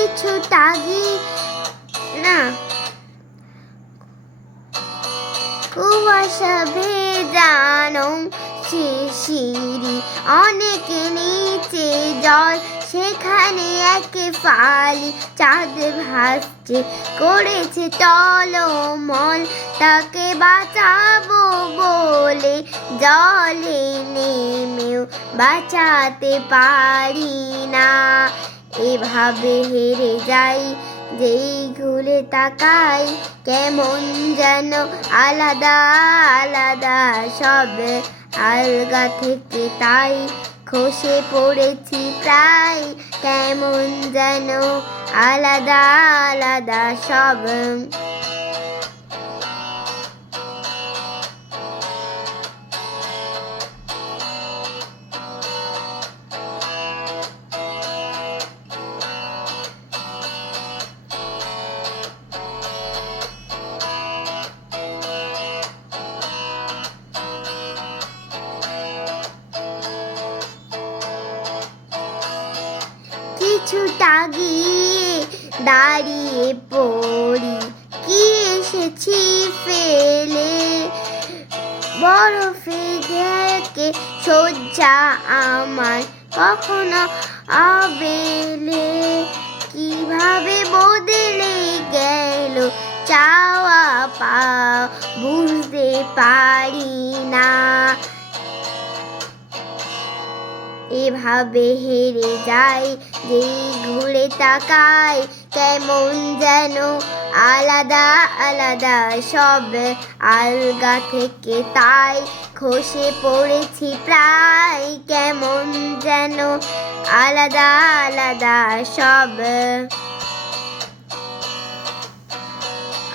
কিছু তাগি না। কুয়াশা ভেজানো শিশিরি অনেক নিচে জল, সেখানে একে ফালি চাঁদ ভাসছে। করেছে টলমল, তাকে বাঁচাবো বলে জলে নেমেও বাঁচাতে পারি না এভাবে হেরে যাই? যেই ঘুরে তাকাই, কেমন যেন আলাদা আলাদা সব। আলগা থেকে তাই খসে পড়েছি প্রায়। কেমন যেন আলাদা আলাদা সব। কিছু তাগিয়ে দাঁড়িয়ে পড়ি। কি এসেছি ফেলে? বরফে ঢেকে সজ্জা আমার কখনো আবেলে। কীভাবে বদলে গেল চাওয়া পা বুঝতে পারি না। এভাবে হেরে যায় যেই ঘুরে তাকায় কেমন যেন আলাদা আলাদা সব আলগা থেকে তাই খসে পড়েছি প্রায়, কেমন যেন আলাদা আলাদা সব।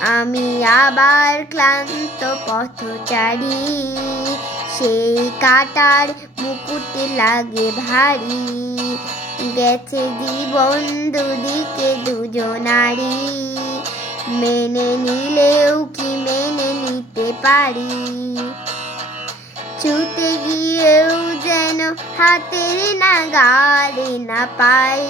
আমি আবার ক্লান্ত পথচারী, সেই কাটার মুকুটে লাগে ভারী। গেছে জীবন দুদিকে দুজনারি মেনে নিলেও কি মেনে নিতে পারি? ছুতে গিয়েও যেন হাতের নাগালে না পাই।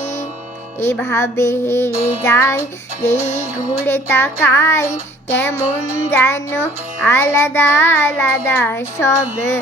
এভাবে হেরে যাই, এই ঘুরে তাকাই। কেমন যেন আলাদা আলাদা সব